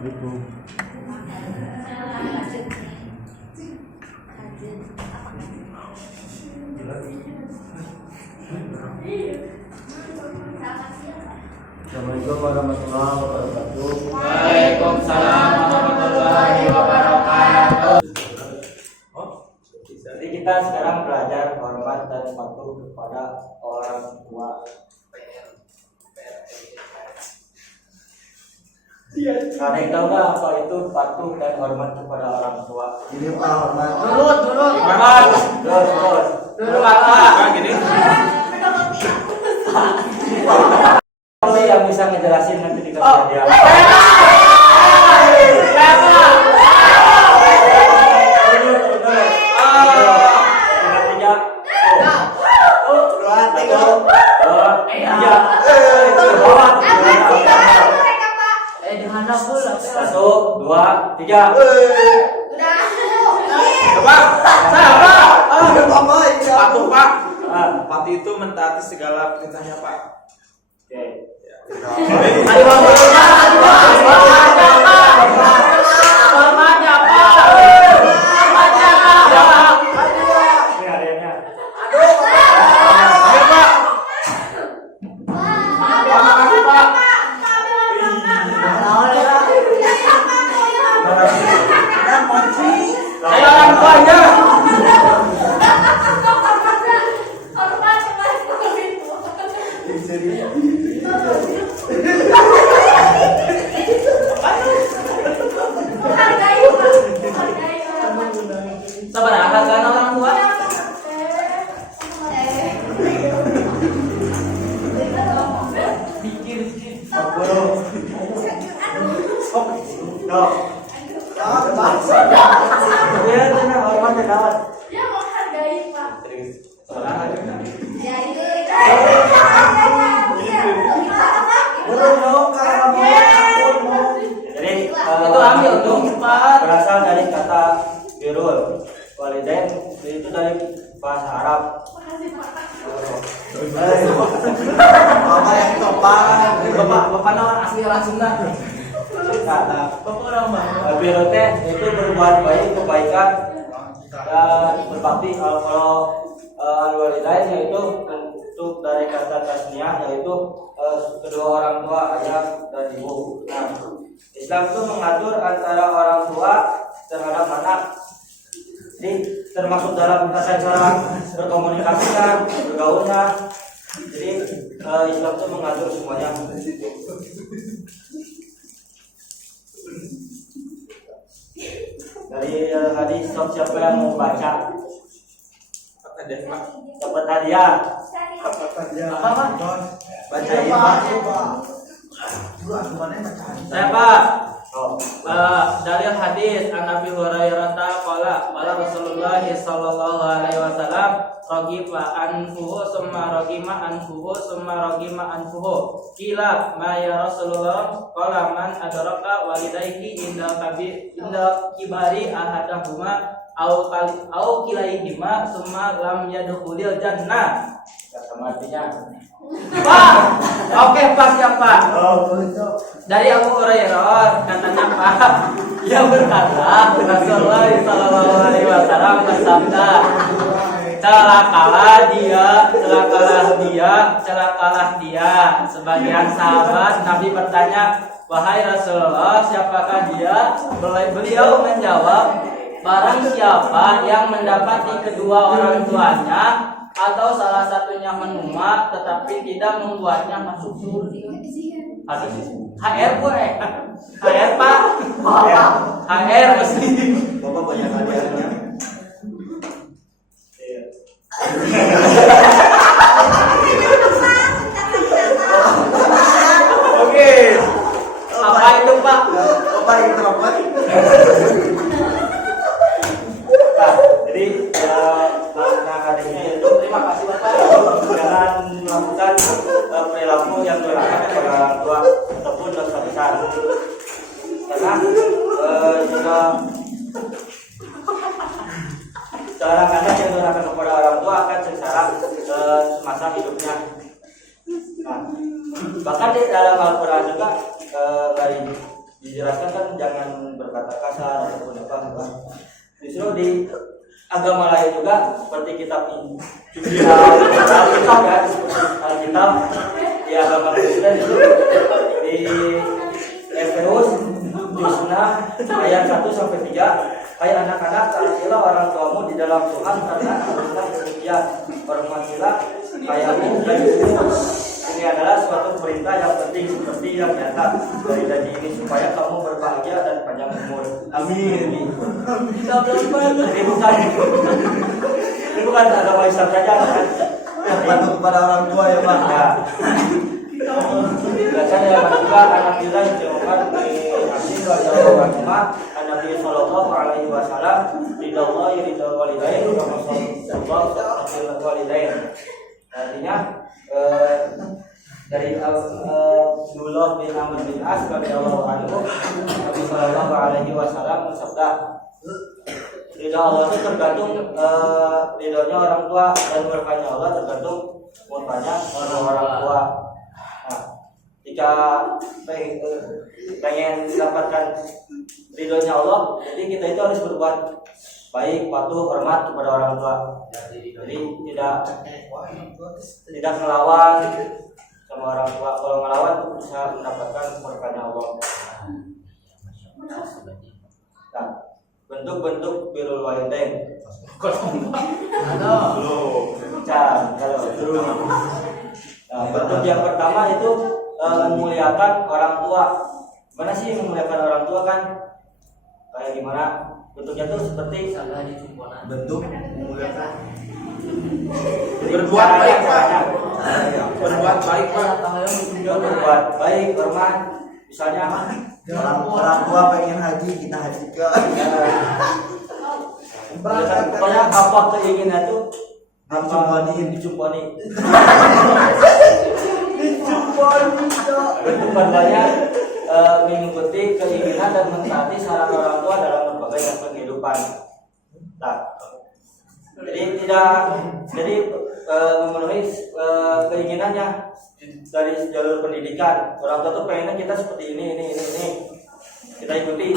Gitu. Assalamualaikum warahmatullahi wabarakatuh. Waalaikumsalam warahmatullahi wabarakatuh. Jadi kita sekarang belajar hormat dan patuh kepada orang tua. Ada yang tahu nggak apa itu patuh dan hormat kepada orang tua? Ini Pak hormat. Turut. Terus. Apa gini? Siapa yang bisa ngejelasin nanti di dia? Satu, dua, tiga. Pak, siapa? Patuh Pak. Patuh itu mentaati segala perintahnya Pak. Oke. Berasal dari kata birrul walidain, itu dari bahasa Arab. Bapak yang topan. Bapak orang asli orang Sunda. Birrul itu berbuat baik, kebaikan dan berbakti. Kalau al-walidain yaitu bentuk dari kata tasniah, yaitu kedua orang tua, ayah dan ibu. Nah, Islam itu mengatur antara orang tua terhadap anak. Jadi termasuk dalam tata cara berkomunikasinya, bergaulnya. Jadi Islam itu mengatur semuanya. Dari hadis, siapa yang mau baca? Dapat hadiah. Apa? Baca Pak. Siapa? Oh. Dalil hadis an Abi Hurairah qala Rasulullah sallallahu alaihi wasallam ragiba anfuhu summa ragima anfuhu summa ragima anfuhu kila ma ya Rasulullah qala man adraka walidayhi inda kibari ahadahuma au kilaihima summa lam yadkhulil jannah. Kata matinya. Pak, oke Pak, siapa? Oh, Dari Abu Hurairah katanya Pak, yang berkata Rasulullah sallallahu alaihi wasallam bersabda, celakalah dia. Sebagian sahabat Nabi bertanya, wahai Rasulullah, siapakah dia? Beliau menjawab, barang siapa yang mendapati kedua orang tuanya atau salah satunya menua tetapi tidak membuatnya masuk surga. HR boleh. HR Pak. HR mesti. Bapak banyak hadiahnya. Oke. Apa itu Pak? Bapak yang teropon. Nah, jadi makna hadisnya itu terima kasih Bapak, jangan melakukan perilaku yang durhaka kepada orang tua ataupun dosa besar. Karena jika seorang anak yang durhaka kepada orang tua akan sengsara semasa hidupnya. Nah, bahkan di dalam Al-Quran juga dijelaskan kan Alkitab ya, Alkitab di agama Kristen itu di Efesus juz 6 ayat 1 sampai 3. Hai anak-anak, taatilah orang tuamu di dalam Tuhan karena Allah demikian. Hormatilah ayahmu dan ibumu. Ini adalah suatu perintah yang penting seperti yang nyata dari janji ini supaya kamu berbahagia dan panjang umur. Amin. Ini bukan agama Islam saja kan? Patuh kepada orang tua ya Pak. Ya. Biasanya yang juga anak kita ditemukan di hadis radhiyallahu Nabi sallallahu alaihi wasallam ridha walidain wa masallallahu walidain. Artinya dari Abdullah bin Amr bin As radhiyallahu anhu Nabi sallallahu alaihi wasallam bersabda, ridha Allah itu tergantung ridhonya orang tua dan murkanya Allah tergantung murkanya orang tua. Nah, jika pengen mendapatkan ridhonya Allah, jadi kita itu harus berbuat baik, patuh, hormat kepada orang tua. Jadi tidak melawan sama orang tua. Kalau melawan bisa mendapatkan murkanya Allah. Nah, bentuk-bentuk birrul walidain. Nah, bentuk yang pertama itu memuliakan orang tua. Mana sih memuliakan orang tua kan? Kayak gimana? Bentuknya tuh seperti Bentuk memuliakan. Berbuat baik, Pak. Berbuat baik Pak. Berbuat baik, hormat. Misalnya Orang tua pengen haji, kita hajikan. pokoknya apa keinginan tuh Dicumpani. Bentuk bantuannya mengikuti keinginan dan mentaati saran orang tua dalam berbagai aspek kehidupan. Nah, jadi memenuhi keinginannya dari jalur pendidikan. Orang tua tuh pengennya kita seperti ini. Kita ikuti.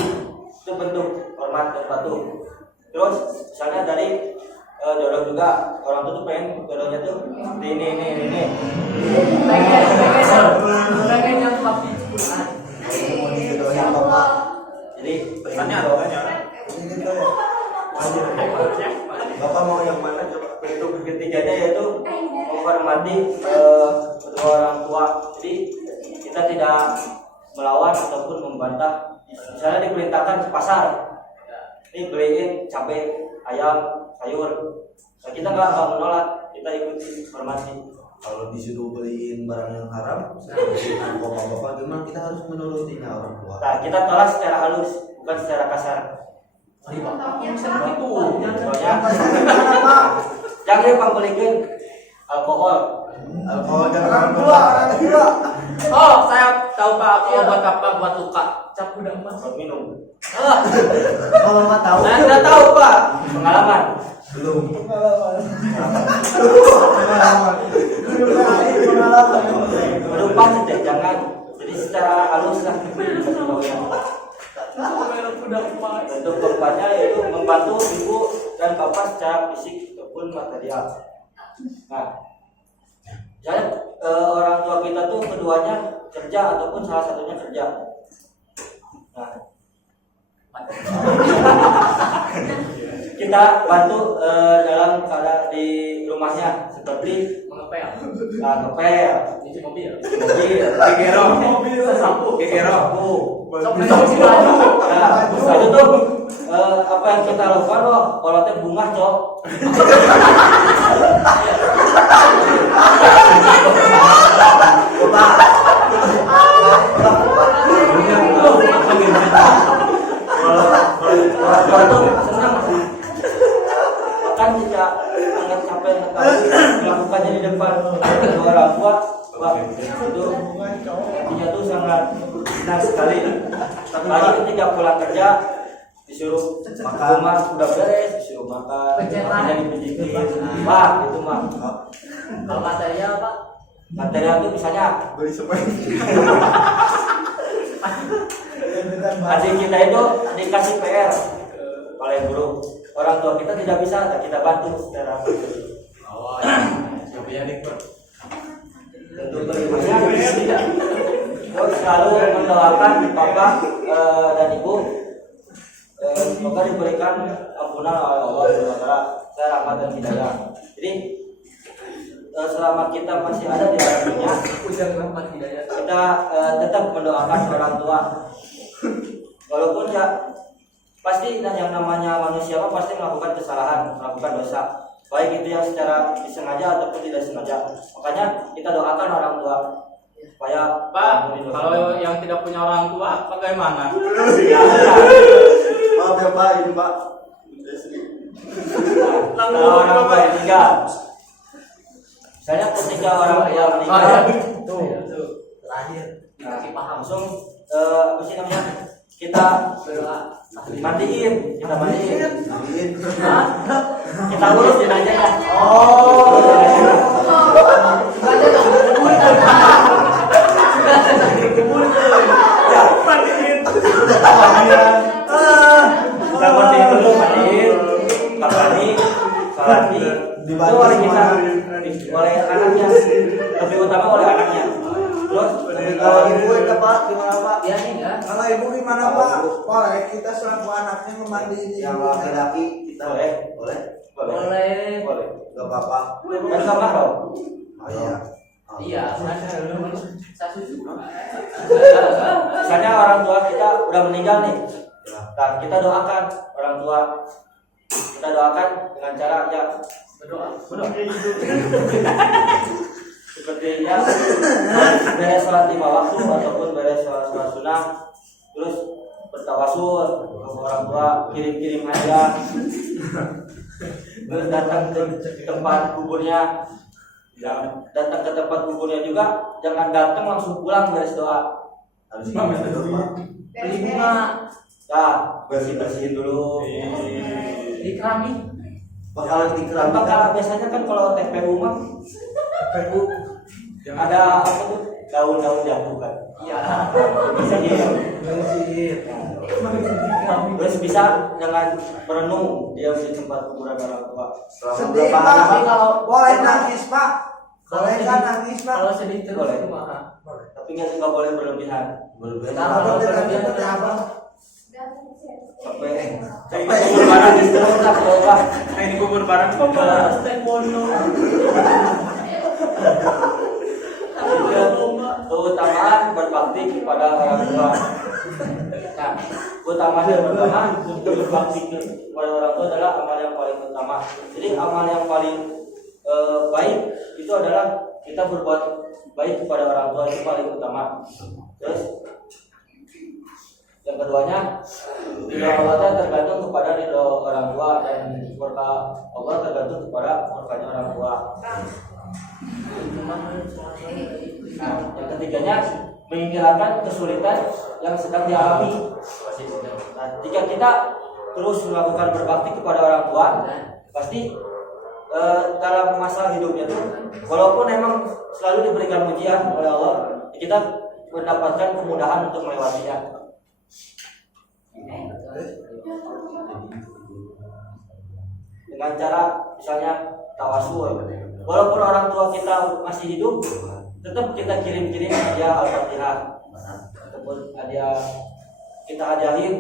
Itu bentuk hormat dan patuh. Terus misalnya dari jodoh juga, orang tua tuh pengen jodohnya tuh seperti ini. Pengen yang hafiz Quran. Jadi Tanya. Bapak mau yang mana coba? bentuk ketiganya yaitu menghormati kedua orang tua. Jadi kita tidak melawan ataupun membantah. Misalnya diperintahkan ke pasar, ini beliin cabai, ayam, sayur. Nah, kita nggak menolak, kita ikuti, hormati. Kalau disuruh beliin barang yang haram, bapak-bapak gimana? Kita harus menurutinya orang tua. Nah, kita tolak secara halus, bukan secara kasar. Soalnya jangan dipangkulikin alkohol. Alkohol jangan orang tua. Oh, saya tahu Pak, obat apa buat luka? Cap udah emas. Buat minum. Kalau nggak tahu. Anda tahu Pak? Pengalaman. Belum. Berupa saja, jangan. Jadi secara halus lah. Bentuk keempatnya yaitu membantu ibu dan bapak secara fisik ataupun material. Nah, misalnya orang tua kita tuh keduanya kerja ataupun salah satunya kerja. Nah, kita bantu dalam keadaan di rumahnya seperti ngepel, Mobil. gegero, nah, itu tuh apa yang kita lakukan loh, kalau teh bunga cok. Kalau senang kan jika sangat capek melakukannya di depan orang tua, wah itu artinya tuh sangat senang sekali. Apalagi ketika pulang kerja disuruh makan, rumah udah beres disuruh makan, tidak dipijitin, wah itu mah. Kalau material Pak? Material itu misalnya Beli sepeda. adik kita itu dikasih PR oleh guru, orang tua kita tidak bisa, kita bantu secara Tentu kelimanya selalu mendoakan bapak dan ibu semoga diberikan ampunan oleh Allah SWT, rahmat dan hidayah. Jadi selama kita masih ada di dalam dunia, kita tetap mendoakan orang tua. Walaupun ya pasti yang namanya manusia pasti melakukan kesalahan, melakukan dosa, baik itu yang secara disengaja ataupun tidak sengaja. Makanya kita doakan orang tua supaya Pak, kalau yang tidak punya orang tua bagaimana? Maaf ya Pak, ini Pak. Kalau orang tua meninggal, misalnya ketika orang tua meninggal, Terakhir kasih paham. langsung apa sih namanya, kita mandiin, kita urusin aja ya. Kita mandiin dulu, salati, itu oleh kita, oleh anaknya, lebih utama oleh anaknya. Terus Kalau ibu itu Pak, gimana Pak? Dia nih kan. Kalau ibu gimana Pak? Boleh kita selaku anaknya memandiin Yang ibu. laki-laki kita boleh, boleh? Boleh. boleh. Gak apa-apa. Kan sama kau. Oh, iya. Iya, saya setuju. Misalnya orang tua kita udah meninggal nih, Ya. nah kita doakan orang tua, kita doakan dengan cara ya Berdoa. sepertinya beres sholat 5 waktu ataupun beres sholat sunnah, terus bertawasul ke orang tua, kirim hadiah, terus datang ke tempat kuburnya. Datang ke tempat kuburnya juga jangan datang langsung pulang beres doa. Harus gimana dulu Pak? Beli bunga. Nah, bersihin dulu. Di keramik. Bakalan dikeram Kalau biasanya kan kalau TPU mah TPU ada apa tuh, daun-daun jatuh kan. Iya. Bisa terus bisa dengan merenung dia di tempat kuburan orang tua. selama Sedih berapa Pak. hari Pak? kalau Boleh nangis Pak. Kalau Boleh sedih- kan nangis Pak. Kalau sedih terus Boleh. gimana? Tapi nggak boleh berlebihan. Berlebihan. Kalau berlebihan Seperti apa? Sampai kubur barang di seluruh lah kalau Pak. Ini kubur barang Harus taekwondo. Keutamaan berbakti kepada orang tua. Nah, keutamaan yang pertama berbakti kepada orang tua adalah amal yang paling utama. Jadi amal yang paling baik itu adalah kita berbuat baik kepada orang tua, itu paling utama. Terus yang keduanya, ridho Allah tergantung kepada ridho orang tua, dan murka Allah tergantung kepada murkanya orang tua. Nah, yang ketiganya menghilangkan kesulitan yang sedang dialami. Nah, jika kita terus melakukan berbakti kepada orang tua, pasti dalam masa hidupnya itu, walaupun memang selalu diberikan ujian oleh Allah, kita mendapatkan kemudahan untuk melewatinya. Dengan cara misalnya tawasul, walaupun orang tua kita masih hidup, tetap kita kirim hadiah Al-Fatihah ataupun hadiah, kita hadiahin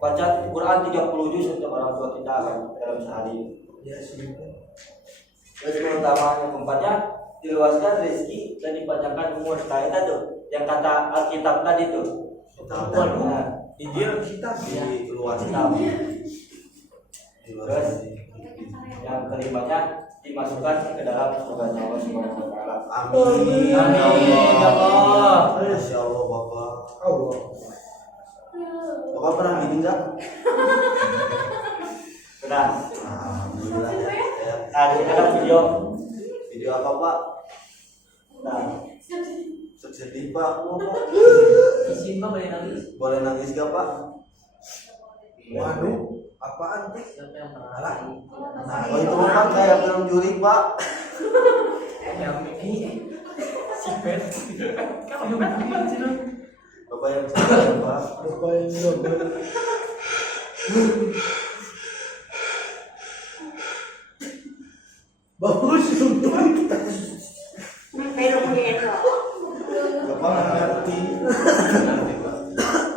baca Quran 30 juz untuk orang tua kita dalam sehari. Terus terutama yang keempatnya, diluaskan rezeki dan dipanjangkan umur. Nah itu tuh yang kata Alkitab tadi tuh. Nah, Injil Kita Di luar Alkitab. di luar Terus yang kelimanya dimasukkan ke dalam surganya Allah Subhanahu wa taala. Amin. Amin, ya Allah. Masya Allah Bapak. Allah. Bapak pernah gini enggak? Benar. Alhamdulillah ya. Ya. Nah, di dalam video. Video apa Pak? Nah, Sedih Pak. Isin mah boleh nangis. Boleh nangis gak Pak? Waduh, apaan tuh? Siapa yang pernah? Oh itu Pak kayak film juri Pak. Yang ini si Ben. Kamu yang bikin sih lu. Bapak yang sabar Pak. Bagus.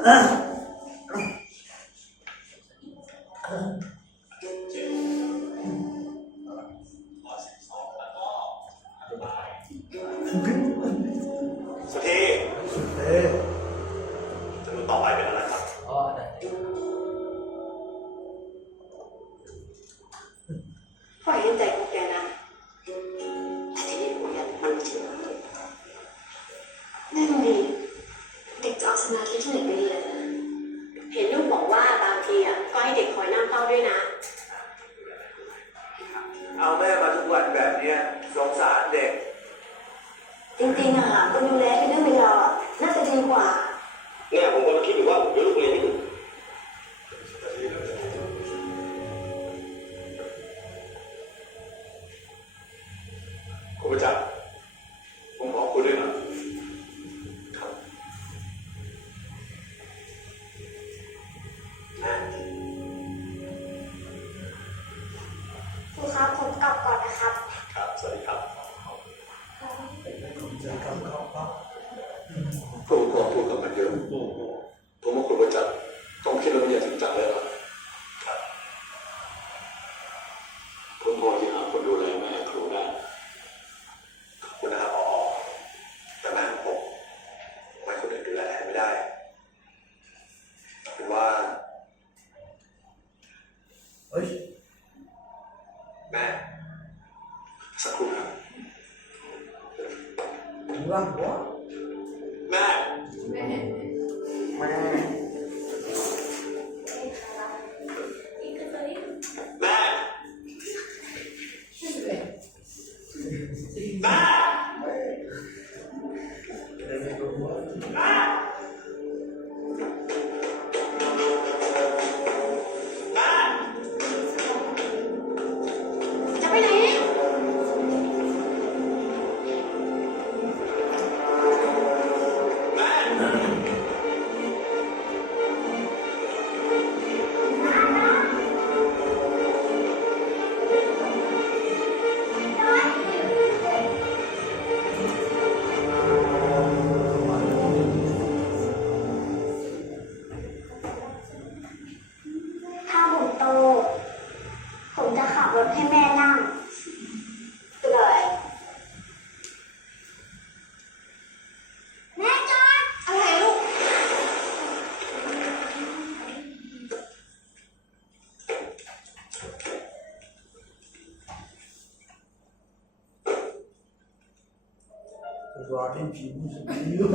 สุธีจำนวนต่อไปเป็นอะไรครับ Oh, ada. พ่อเห็นใจพวกแกนะแต่ที่นี่ผมอยากมันจริงนะนั่นดีเด็กจะเอาสมาธิที่ไหนไปเรียนเห็นลูกบอกว่าบางทีอ่ะก็ให้เด็กคอยนั่งเฝ้าด้วยนะ เอาแม่มาทุกวันแบบเนี้ยสงสารเด็ก จริงๆอ่ะคนดูแลเป็นเรื่องเป็นราวอะน่าจะดีกว่า เนี่ยผมกำลังคิดอยู่ว่าผมจะลูกเรียนที่อื่นคุณประจักษ์ผมขอคุยด้วยหน่อยครับ ครูครับผมกลับก่อนนะครับ ครับ สวัสดีครับผู้ปกครองพูดกับมันเยอะผมว่าคุณประจักษ์ต้องคิดแล้วอย่างจริงจังเลยครับผมพอที่หาคนดูแลแม่ครูได้ขอบคุณนะครับผอแต่แม่ของผมไม่คนอื่นดูแลแทนไม่ได้เป็นว่า เฮ้ย แม่สักครู่ครับ ว่างวะ แม่ แม่ แม่ แม่ จะไปไหน แม่ ถ้าผมโต ผมจะขับรถให้แม่นั่งเลยแม่จอดอะไรลูก รอที่ผิวสุดยอด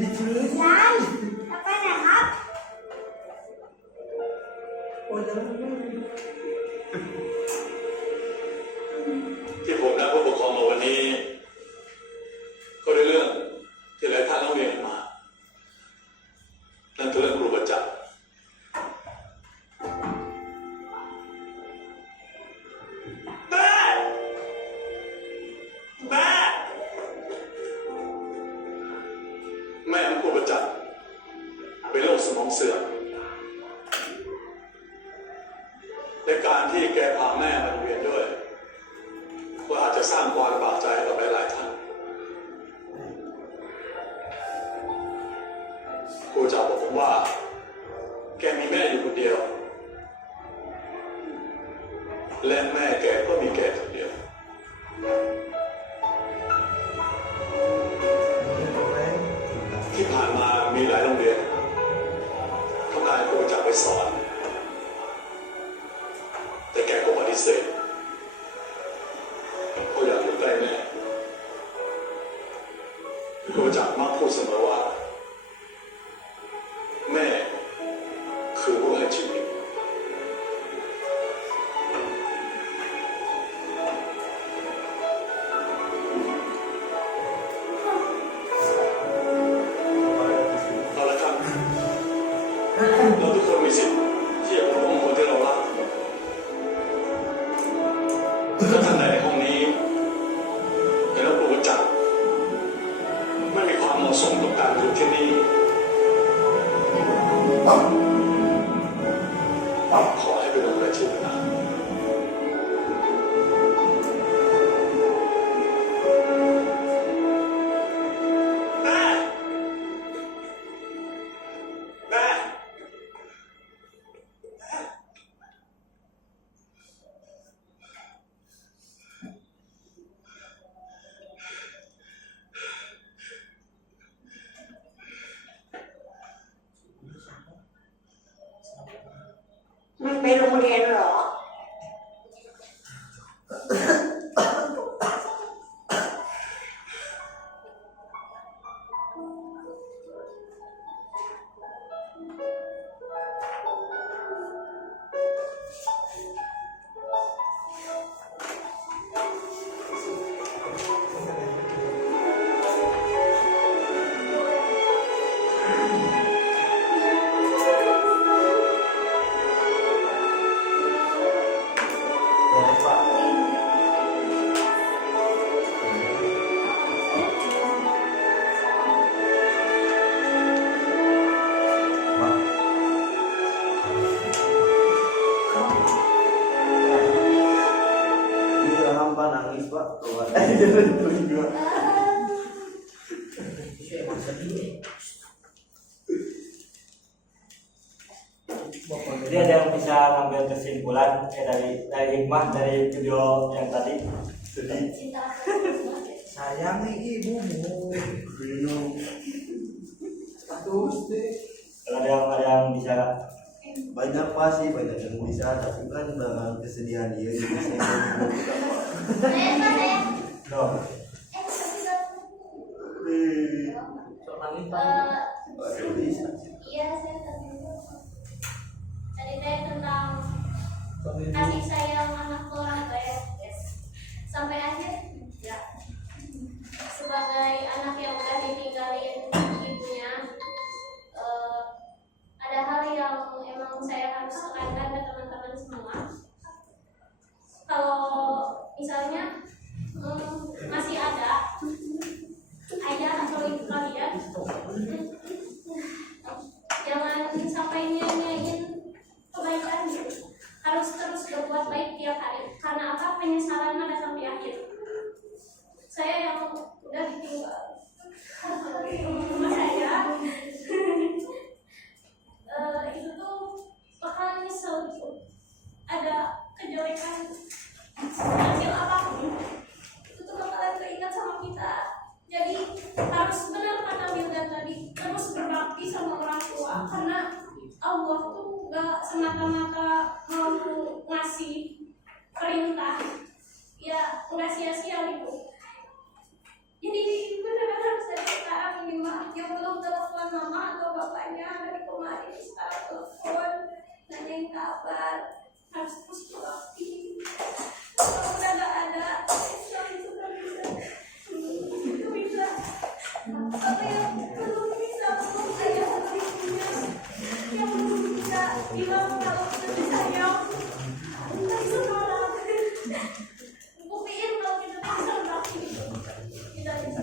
ดีจังเลย ยายจะไปไหนครับ โอ้ยยังไม่ ที่ผมและผู้ปกครองมาวันนี้ ก็ได้เรื่องที่หลายท่านต้องเรียนมา นั่นคือเรื่องครูประจักษ์แม่ แม่ แม่ของครูประจักษ์เป็นโรคสมองเสื่อมในการที่แกพาแม่มาโรงเรียนด้วยก็อาจจะสร้างความลำบากใจให้กับหลายๆท่านครูจะบอกผมว่า แกมีแม่อยู่คนเดียว และแม่แกก็มีแกคนเดียว ที่ผ่านมามีหลายโรงเรียนต้องการให้ครูจักไปสอน แต่แกก็ปฏิเสธเขาอยากอยู่ใกล้แม่ครูจักมักพูดเสมอว่า แม่คือผู้ให้ชีวิตเอาละครับเราทุกคนมีสิทธิ์ที่จะปกป้องคนที่เรารักถ้าท่านใดในห้องนี้เห็นว่าครูจักไม่มีความเหมาะสมกับการอยู่ที่นี่ขอให้เป็นองค์ราชินีนะแม่ ไปโรงเรียนเหรอ Boleh, Pak. Pak. Iya, hampa nangis, Pak. Keluar. Jadi ada yang bisa ngambil kesimpulan dari hikmah dari video yang tadi. Sedih. Sayangi ibumu. Minum. Aduh, deh. Kalau ada yang bisa Banyak pasti banyak yang bisa, tapi kan dengan kesedihan dia jadi saya mau buka, Pak. dong. Baru bisa. Iya, saya tadi saya tentang kasih sayang anak ke orang tua ya. Sampai akhir ya. Sebagai anak yang udah ditinggalin ibunya, ada hal yang emang saya harus tekankan ke teman-teman semua. Kalau misalnya masih ada ayah atau ibu kalian, jangan sampai nyanyain kebaikan gitu. Harus terus berbuat baik tiap hari. Karena apa? Penyesalan ada sampai akhir. Saya yang udah ditinggal rumah saya, itu tuh bakalan nyesel gitu. Ada kejelekan kecil apapun, itu tuh bakalan teringat sama kita. Jadi harus benar kata Wildan tadi, terus berbakti sama orang tua. Karena Allah tuh gak semata-mata mau ngasih perintah, ya nggak sia-sia gitu. Jadi benar-benar harus dari sekarang ini mah yang belum telepon mama atau bapaknya dari kemarin sekarang telepon nanyain kabar, harus terus berbakti. Kalau udah gak ada, itu kan bisa, itu bisa. Apa yang belum bisa belum ayah atau ibunya, yang belum bisa bilang kalau kita disayang, kita bisa nolak. Buktiin kalau kita bisa berbakti. Kita bisa.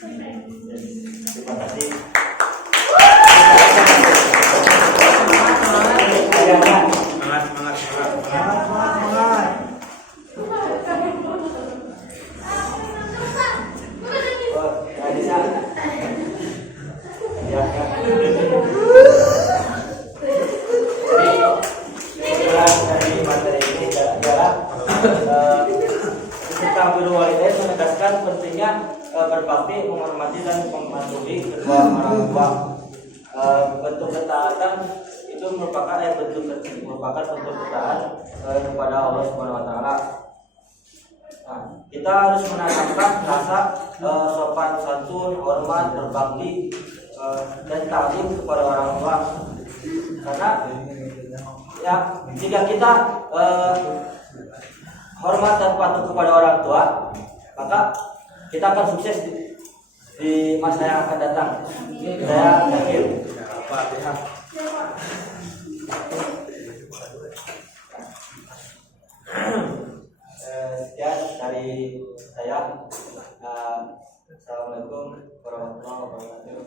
Terima kasih. Semangat. Oh, nggak bisa. Ya, ya. Kesimpulan dari materi ini adalah tentang birrul walidain menegaskan pentingnya berbakti, menghormati dan mematuhi kedua orang tua. Bentuk ketaatan itu merupakan bentuk ketaatan kepada Allah Subhanahu Wa Taala. Nah, kita harus menanamkan rasa sopan santun, hormat, berbakti dan taklim kepada orang tua. Karena ya jika kita hormat dan patuh kepada orang tua, maka kita akan sukses di masa yang akan datang. Saya yakin. Sekian dari saya. Assalamualaikum warahmatullahi wabarakatuh.